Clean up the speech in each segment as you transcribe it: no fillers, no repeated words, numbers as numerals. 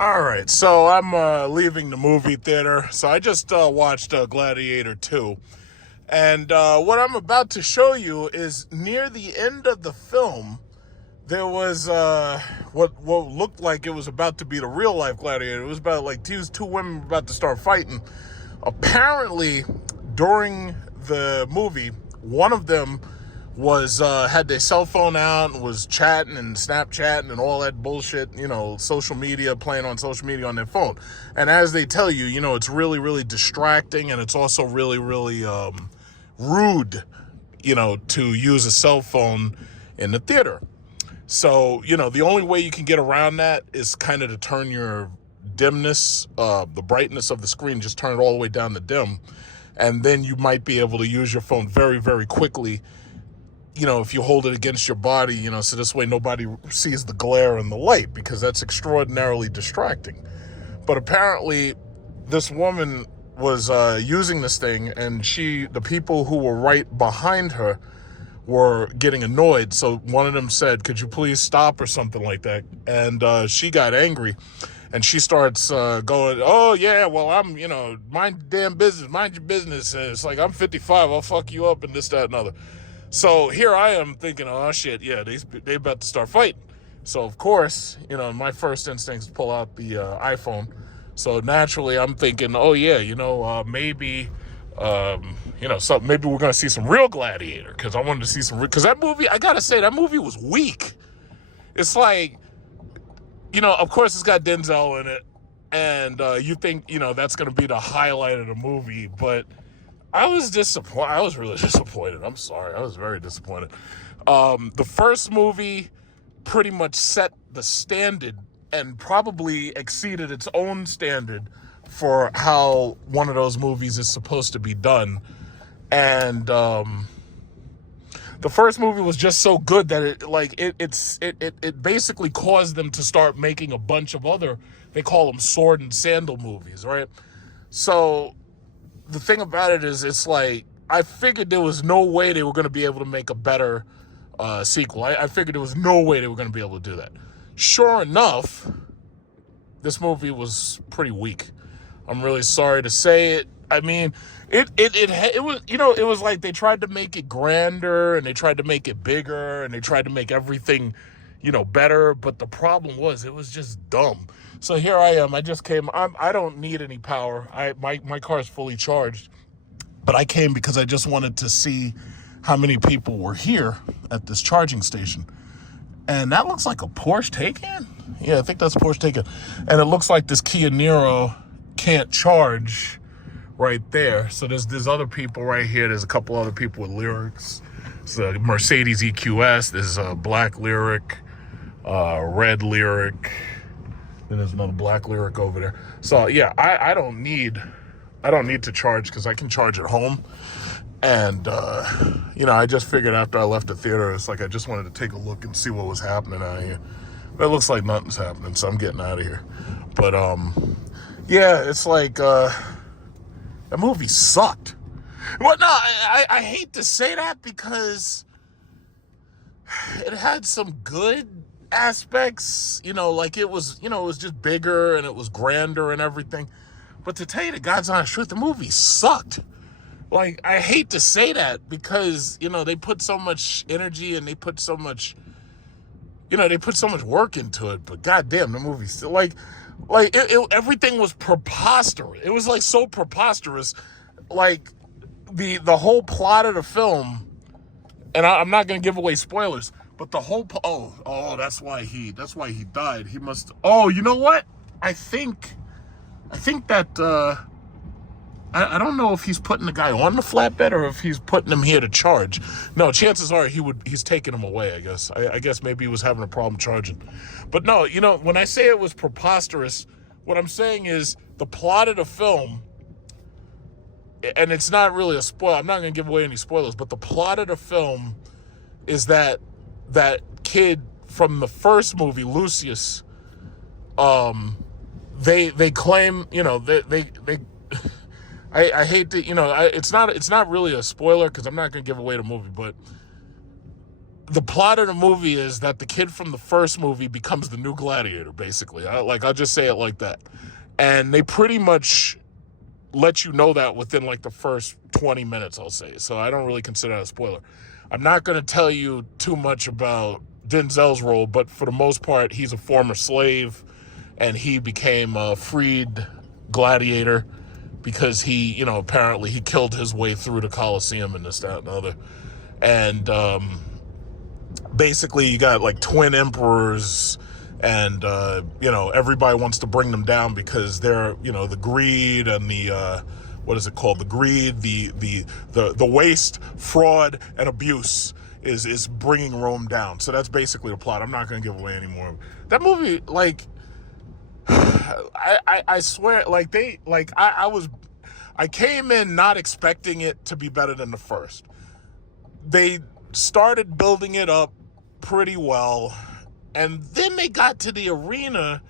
All right, so I'm leaving the movie theater. So I just watched Gladiator 2. And what I'm about to show you is near the end of the film, there was what looked like it was about to be the real life Gladiator. It was about like two women about to start fighting. Apparently, during the movie, one of them was had their cell phone out and was chatting and Snapchatting and all that bullshit, social media, playing on social media on their phone. And as they tell you, it's really, really distracting, and it's also really, really rude, to use a cell phone in the theater. So, the only way you can get around that is kind of to turn your dimness, the brightness of the screen, just turn it all the way down to dim. And then you might be able to use your phone very, very quickly, if you hold it against your body, so this way nobody sees the glare and the light, because that's extraordinarily distracting. But apparently this woman was using this thing, and the people who were right behind her were getting annoyed. So one of them said, "Could you please stop?" or something like that. And she got angry, and she starts going, "Oh yeah, well I'm, mind your damn business, mind your business." And it's like, I'm 55, I'll fuck you up, and this, that, and other. So here I am thinking, oh shit, yeah, they about to start fighting. So of course, my first instinct is to pull out the iPhone. So naturally, I'm thinking, oh yeah, maybe, maybe we're gonna see some real Gladiator, because I wanted to see some. Because that movie, I gotta say, that movie was weak. It's like, of course, it's got Denzel in it, and you think, that's gonna be the highlight of the movie, but I was disappointed. I was really disappointed. I'm sorry. I was very disappointed. The first movie pretty much set the standard and probably exceeded its own standard for how one of those movies is supposed to be done. And the first movie was just so good that it basically caused them to start making a bunch of other, they call them sword and sandal movies, right? So the thing about it is, it's like, I figured there was no way they were going to be able to make a better sequel. I figured there was no way they were going to be able to do that. Sure enough, this movie was pretty weak. I'm really sorry to say it. I mean, it was, it was like they tried to make it grander, and they tried to make it bigger, and they tried to make everything, better. But the problem was, it was just dumb. So here I am. I just came. I don't need any power. My car is fully charged, but I came because I just wanted to see how many people were here at this charging station. And that looks like a Porsche Taycan. Yeah, I think that's a Porsche Taycan. And it looks like this Kia Niro can't charge right there. So there's other people right here. There's a couple other people with Lyrics. It's a Mercedes EQS. There's a black Lyric, red Lyric. Then there's another black Lyric over there. So yeah, I don't need to charge, because I can charge at home. And I just figured after I left the theater, it's like I just wanted to take a look and see what was happening out here. But it looks like nothing's happening, so I'm getting out of here. But yeah, it's like that movie sucked. Well, no, I hate to say that, because it had some good aspects, like it was, it was just bigger and it was grander and everything. But to tell you the God's honest truth, the movie sucked. Like, I hate to say that, because, they put so much energy and they put so much work into it. But goddamn, the movie still, everything was preposterous. It was like so preposterous. Like the whole plot of the film, and I'm not going to give away spoilers, but the whole, that's why he died. He must, you know what? I think that, I don't know if he's putting the guy on the flatbed or if he's putting him here to charge. No, chances are he's taking him away, I guess. I guess maybe he was having a problem charging. But no, when I say it was preposterous, what I'm saying is the plot of the film, and it's not really a spoiler, I'm not going to give away any spoilers, but the plot of the film is that kid from the first movie, Luscius, they claim, they I hate to, it's not really a spoiler, because I'm not going to give away the movie, but the plot of the movie is that the kid from the first movie becomes the new Gladiator, basically. I'll just say it like that. And they pretty much let you know that within like the first 20 minutes, I'll say. So I don't really consider that a spoiler. I'm not going to tell you too much about Denzel's role, but for the most part, he's a former slave, and he became a freed gladiator because he, apparently he killed his way through the Colosseum and this, that, and the other. And basically you got like twin emperors, and everybody wants to bring them down because they're, the greed and the what is it called, the greed, the waste, fraud, and abuse is bringing Rome down. So that's basically the plot. I'm not going to give away anymore. That movie, like, I swear, like, I came in not expecting it to be better than the first. They started building it up pretty well, and then they got to the arena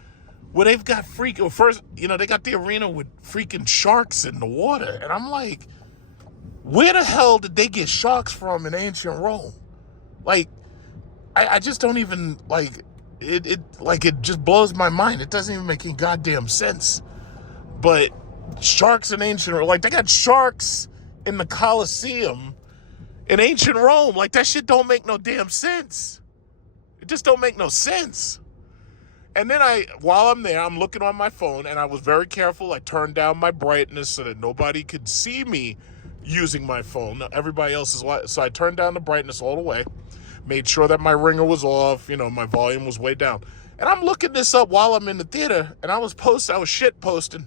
where they've got they got the arena with freaking sharks in the water, and I'm like, where the hell did they get sharks from in ancient Rome? Like, I just don't even, like, it just blows my mind. It doesn't even make any goddamn sense. But sharks in ancient, like, they got sharks in the Colosseum in ancient Rome. Like, that shit don't make no damn sense. It just don't make no sense. And then while I'm there, I'm looking on my phone, and I was very careful. I turned down my brightness so that nobody could see me using my phone. Everybody else is, so I turned down the brightness all the way, made sure that my ringer was off, my volume was way down. And I'm looking this up while I'm in the theater, and I was shit posting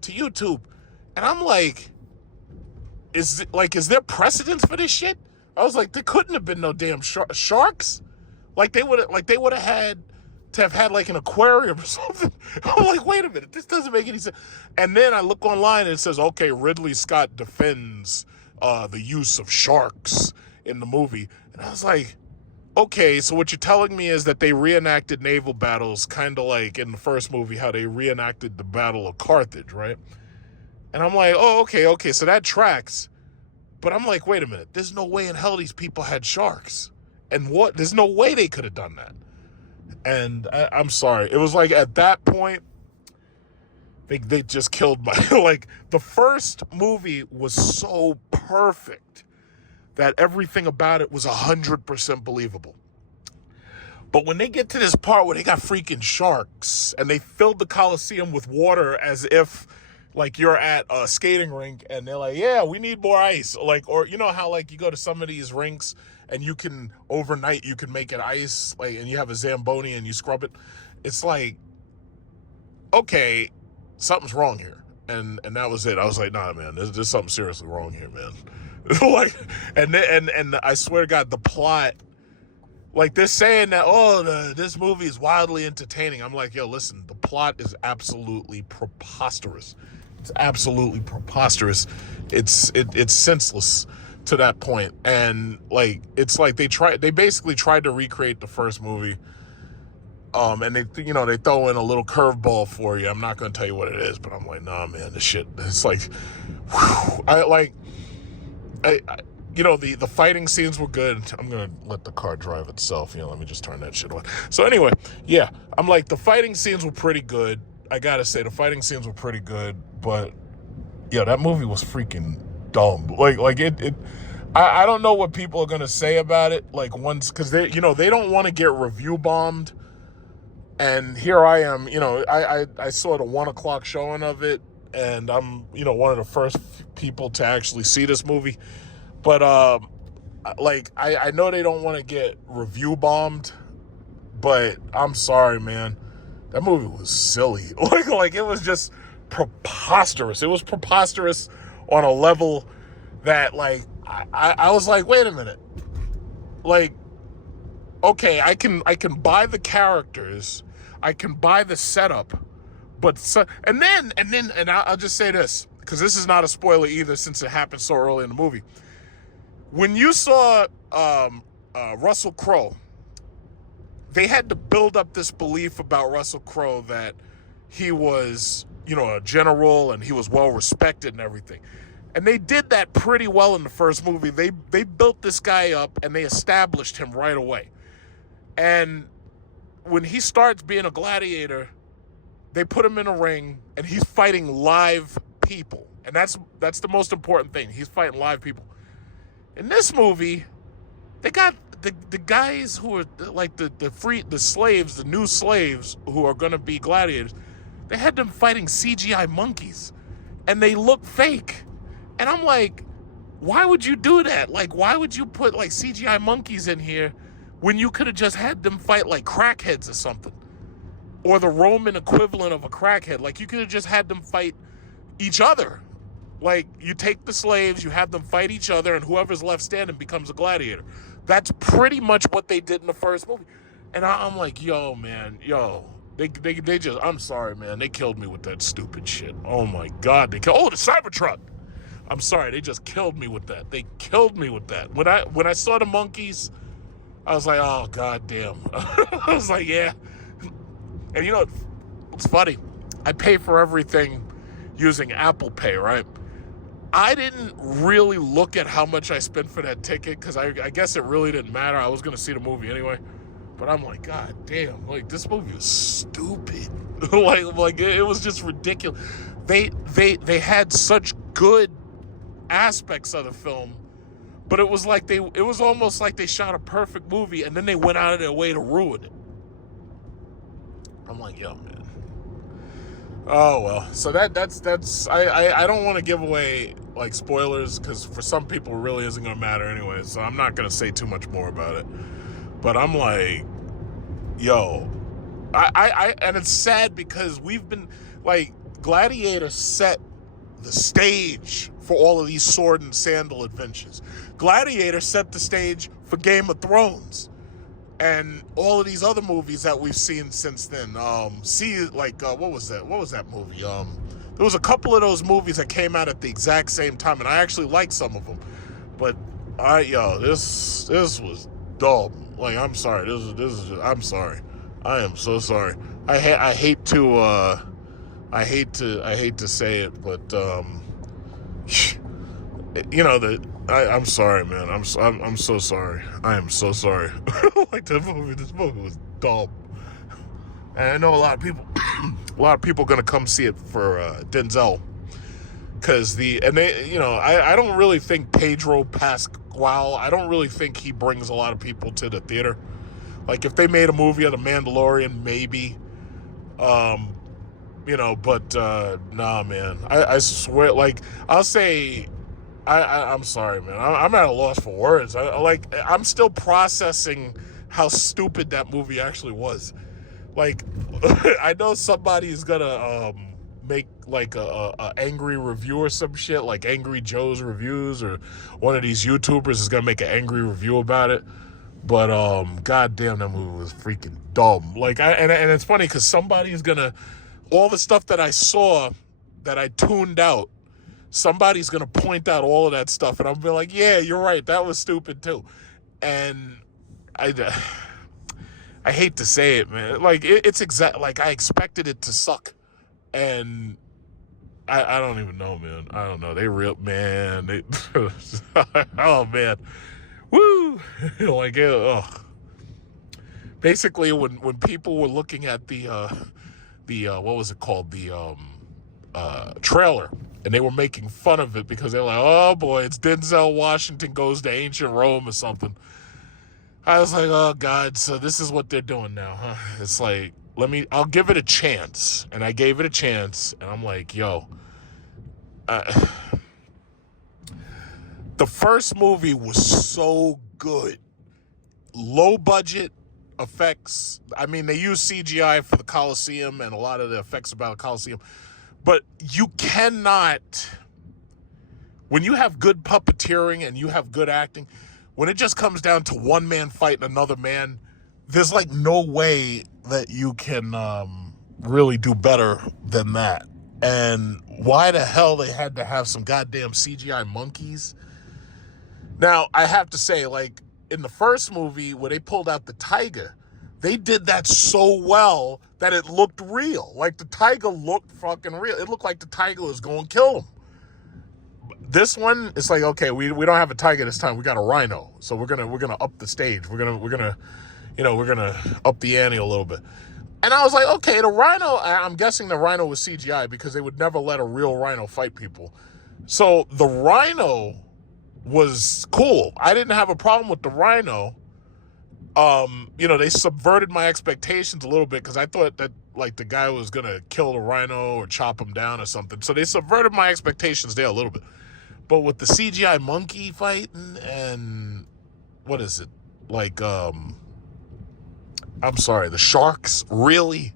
to YouTube. And I'm like, is there precedence for this shit? I was like, there couldn't have been no damn sharks. Like, they would have had to have had like an aquarium or something. I'm like, wait a minute, this doesn't make any sense. And then I look online and it says, okay, Ridley Scott defends the use of sharks in the movie. And I was like, okay, so what you're telling me is that they reenacted naval battles, kind of like in the first movie, how they reenacted the Battle of Carthage, right? And I'm like, oh, okay, so that tracks. But I'm like, wait a minute, there's no way in hell these people had sharks. And there's no way they could have done that. And I'm sorry. It was like, at that point, they just killed my, like, the first movie was so perfect that everything about it was 100% believable. But when they get to this part where they got freaking sharks and they filled the Colosseum with water as if, like, you're at a skating rink and they're like, yeah, we need more ice. Like, or you know how, like, you go to some of these rinks and you can, overnight, you can make it ice, like, and you have a Zamboni and you scrub it. It's like, okay, something's wrong here. And that was it. I was like, nah, man, there's something seriously wrong here, man. Like, and I swear to God, the plot, like, they're saying that, this movie is wildly entertaining. I'm like, yo, listen, the plot is absolutely preposterous. It's absolutely preposterous. It's senseless to that point. And, like, it's like they basically tried to recreate the first movie. And they throw in a little curveball for you. I'm not going to tell you what it is, but I'm like, nah, man, this shit, it's like, whew, the fighting scenes were good. I'm going to let the car drive itself. Let me just turn that shit on. So anyway, yeah, I'm like, the fighting scenes were pretty good. I got to say, the fighting scenes were pretty good, but yeah, that movie was freaking dumb. Like it I don't know what people are going to say about it. Like, once, cause they don't want to get review bombed. And here I am, I saw the 1:00 showing of it, and I'm, one of the first people to actually see this movie. But, I know they don't want to get review bombed, but I'm sorry, man. That movie was silly. Like, it was just preposterous. It was preposterous on a level that, like, I was like, wait a minute. Like, okay, I can buy the characters, I can buy the setup, but and I'll just say this, because this is not a spoiler either, since it happened so early in the movie. When you saw Russell Crowe, they had to build up this belief about Russell Crowe that he was, a general and he was well respected and everything. And they did that pretty well in the first movie. They built this guy up and they established him right away. And when he starts being a gladiator, they put him in a ring and he's fighting live people. And that's the most important thing. He's fighting live people. In this movie, they got the guys who are like the slaves, the new slaves who are going to be gladiators. They had them fighting CGI monkeys, and they look fake. And I'm like, why would you do that? Like, why would you put like CGI monkeys in here when you could have just had them fight like crackheads or something, or the Roman equivalent of a crackhead? Like, you could have just had them fight each other. Like, you take the slaves, you have them fight each other, and whoever's left standing becomes a gladiator. That's pretty much what they did in the first movie. And I'm like, yo, man, they just, I'm sorry, man, they killed me with that stupid shit. Oh my God, the Cybertruck. I'm sorry, they just killed me with that. They killed me with that. When I saw the monkeys, I was like, oh God damn. I was like, yeah. And you know, it's funny. I pay for everything using Apple Pay, right? I didn't really look at how much I spent for that ticket because I guess it really didn't matter. I was going to see the movie anyway. But I'm like, God damn, like, this movie was stupid. like it was just ridiculous. They had such good aspects of the film, but it was almost like they shot a perfect movie and then they went out of their way to ruin it. I'm like, yo, man. Oh well, so that's I don't want to give away like spoilers because for some people it really isn't gonna matter anyway, so I'm not gonna say too much more about it. But I'm like, yo, I and it's sad because we've been like, Gladiator set the stage for all of these sword and sandal adventures. Gladiator set the stage for Game of Thrones. And all of these other movies that we've seen since then. What was that? What was that movie? There was a couple of those movies that came out at the exact same time, and I actually liked some of them. But this was dumb. Like, I'm sorry. I'm sorry. I am so sorry. I hate to say it, but you know that. I'm sorry, man. I'm so sorry. I am so sorry. Like, this movie was dumb. And I know a lot of people are gonna come see it for Denzel, because I don't really think Pedro Pascal. I don't really think he brings a lot of people to the theater. Like, if they made a movie of The Mandalorian, maybe. But nah, man. I swear, like, I'll say. I'm sorry, man. I'm at a loss for words. I'm still processing how stupid that movie actually was. Like, I know somebody's gonna make like a angry review or some shit, like Angry Joe's Reviews, or one of these YouTubers is gonna make an angry review about it. But goddamn, that movie was freaking dumb. Like, and it's funny because somebody's gonna, all the stuff that I saw that I tuned out, somebody's going to point out all of that stuff, and I'll be like, yeah, you're right, that was stupid too. And I hate to say it, man. Like, it's exact. Like, I expected it to suck, and I don't even know, man. I don't know. Oh man, woo. Like, ugh. Basically, when people were looking at the what was it called, the trailer, and they were making fun of it because they're like, oh boy, it's Denzel Washington goes to ancient Rome or something. I was like, oh God, so this is what they're doing now, huh? It's like, I'll give it a chance. And I gave it a chance, and I'm like, yo, the first movie was so good. Low budget effects. I mean, they use CGI for the Colosseum and a lot of the effects about the Colosseum. But you cannot, when you have good puppeteering and you have good acting, when it just comes down to one man fighting another man, there's like no way that you can really do better than that. And why the hell they had to have some goddamn CGI monkeys? Now, I have to say, like, in the first movie where they pulled out the tiger, they did that so well that it looked real. Like, the tiger looked fucking real. It looked like the tiger was going to kill him. This one, it's like, okay, we don't have a tiger this time. We got a rhino, so we're gonna up the stage. We're gonna up the ante a little bit. And I was like, okay, the rhino. I'm guessing the rhino was CGI because they would never let a real rhino fight people. So the rhino was cool. I didn't have a problem with the rhino. They subverted my expectations a little bit because I thought that like the guy was gonna kill the rhino or chop him down or something. So they subverted my expectations there a little bit. But with the CGI monkey fighting and what is it? Like I'm sorry, the sharks, really?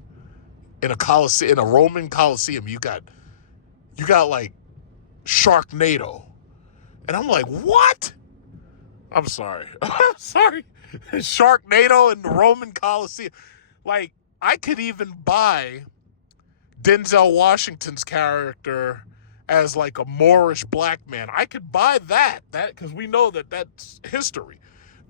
In a Colosseum, in a Roman Colosseum, you got like Sharknado. And I'm like, what? I'm sorry. I'm sorry. Sharknado in the Roman Colosseum. Like, I could even buy Denzel Washington's character as like a Moorish black man. I could buy that because we know that that's history.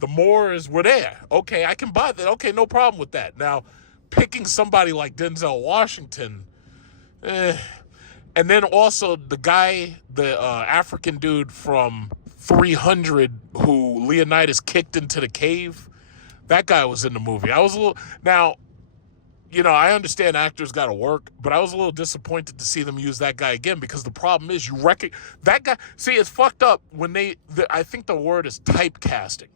The Moors were there. Okay, I can buy that. Okay, no problem with that. Now, picking somebody like Denzel Washington, and then also the guy, the African dude from 300 who Leonidas kicked into the cave, that guy was in the movie. I was a little... Now, I understand actors got to work, but I was a little disappointed to see them use that guy again because the problem is that guy... See, it's fucked up when I think the word is typecasting.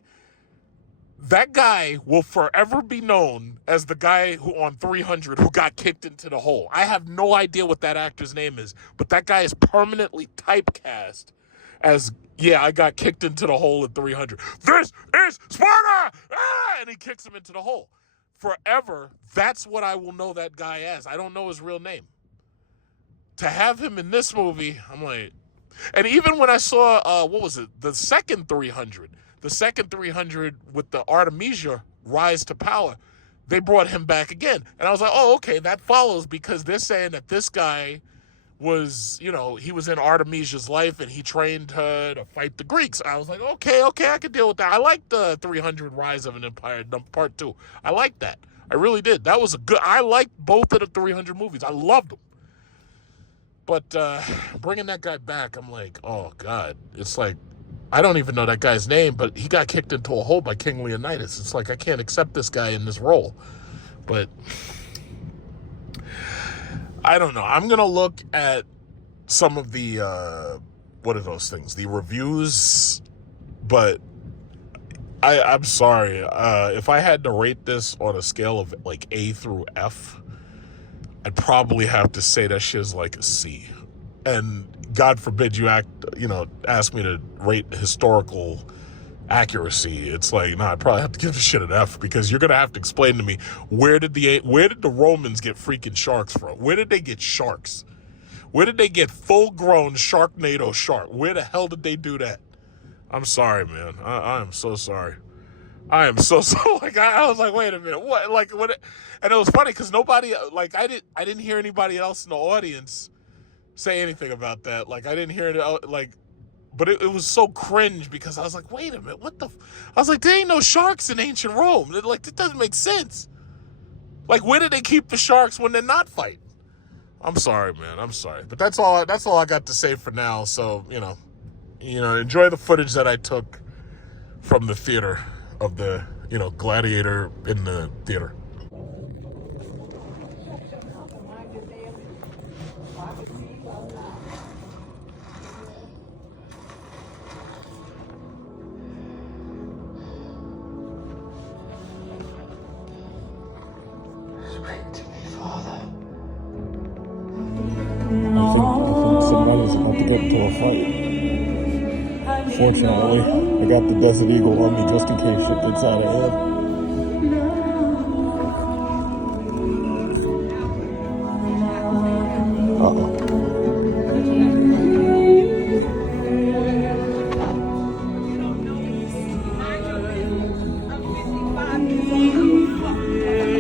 That guy will forever be known as the guy who on 300 who got kicked into the hole. I have no idea what that actor's name is, but that guy is permanently typecast as, yeah, I got kicked into the hole at 300. This is Sparta! And he kicks him into the hole. Forever, that's what I will know that guy as. I don't know his real name. To have him in this movie, I'm like... And even when I saw, the second 300... The second 300 with the Artemisia rise to power, they brought him back again. And I was like, oh, okay, that follows because they're saying that this guy was, he was in Artemisia's life and he trained her to fight the Greeks. I was like, okay, I can deal with that. I like the 300 Rise of an Empire, part 2. I like that. I really did. That was I liked both of the 300 movies. I loved them. But bringing that guy back, I'm like, oh, God. It's like, I don't even know that guy's name, but he got kicked into a hole by King Leonidas. It's like I can't accept this guy in this role. But I don't know. I'm going to look at some of the, what are those things? The reviews. But I'm sorry. If I had to rate this on a scale of like A through F, I'd probably have to say that shit is like a C. And God forbid you ask me to rate historical accuracy. It's like, no, I probably have to give this shit an F because you're gonna have to explain to me where did the Romans get freaking sharks from? Where did they get sharks? Where did they get full-grown Sharknado shark? Where the hell did they do that? I'm sorry, man. I am so sorry. I am so like I was like, wait a minute, what? Like what? And it was funny because nobody I didn't hear anybody else in the audience say anything about that. Like I didn't hear it but it was so cringe because I was like, wait a minute, what the? I was like, there ain't no sharks in ancient Rome. Like that doesn't make sense. Like where did they keep the sharks when they're not fighting? I'm sorry, man. I'm sorry, but that's all I got to say for now. So enjoy the footage that I took from the theater of the Gladiator in the theater. Speak to me, Father. I think somebody's about to get into a fight. Fortunately, I got the Desert Eagle on me just in case shit gets out of hand.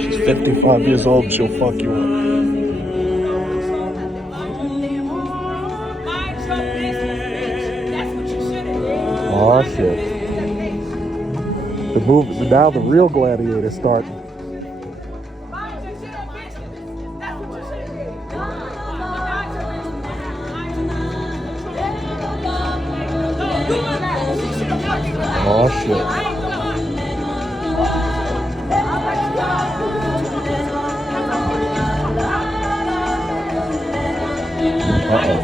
She's 55 years old and she'll fuck you up. Oh shit. Now the real Gladiator's starting. Oh shit. Uh-oh.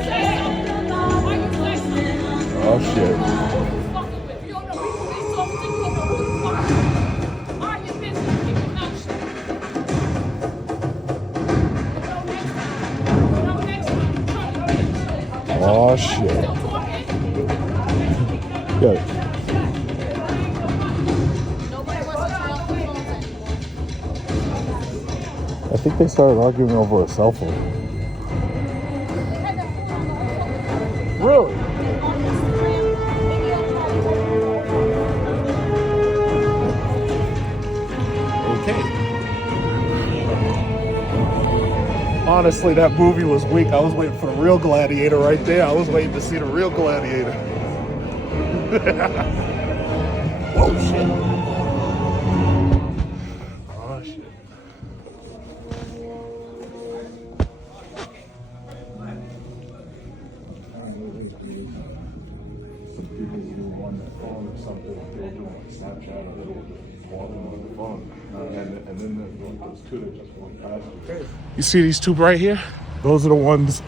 Oh shit. Oh shit. Good. I think they started arguing over a cell phone. Really? Okay. Honestly, that movie was weak. I was waiting for the real Gladiator right there. I was waiting to see the real Gladiator. Whoa, shit. Oh, shit. Some people who were on their phone or something, they were doing like Snapchat or they were just calling on the phone. And then there's like those two that just went past you. You see these two right here? Those are the ones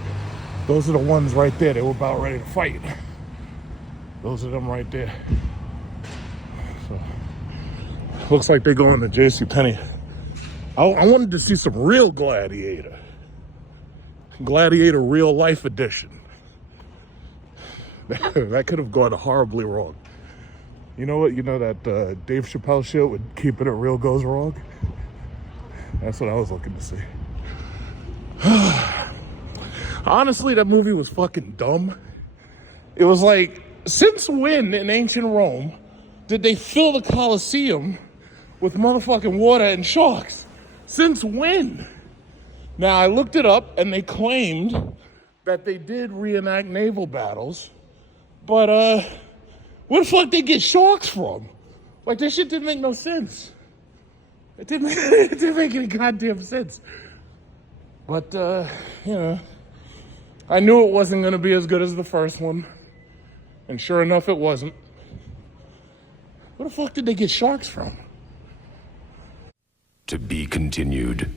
right there. They were about ready to fight. Those are them right there. So, looks like they're going to JCPenney. I wanted to see some real Gladiator. Gladiator Real Life Edition. That could have gone horribly wrong. You know what? You know that Dave Chappelle shit with keeping it real goes wrong? That's what I was looking to see. Honestly, that movie was fucking dumb. It was like, since when in ancient Rome did they fill the Colosseum with motherfucking water and sharks? Since when? Now, I looked it up, and they claimed that they did reenact naval battles, but where the fuck they get sharks from? Like, this shit didn't make no sense. It didn't make any goddamn sense. But, you know, I knew it wasn't going to be as good as the first one. And sure enough, it wasn't. Where the fuck did they get sharks from? To be continued.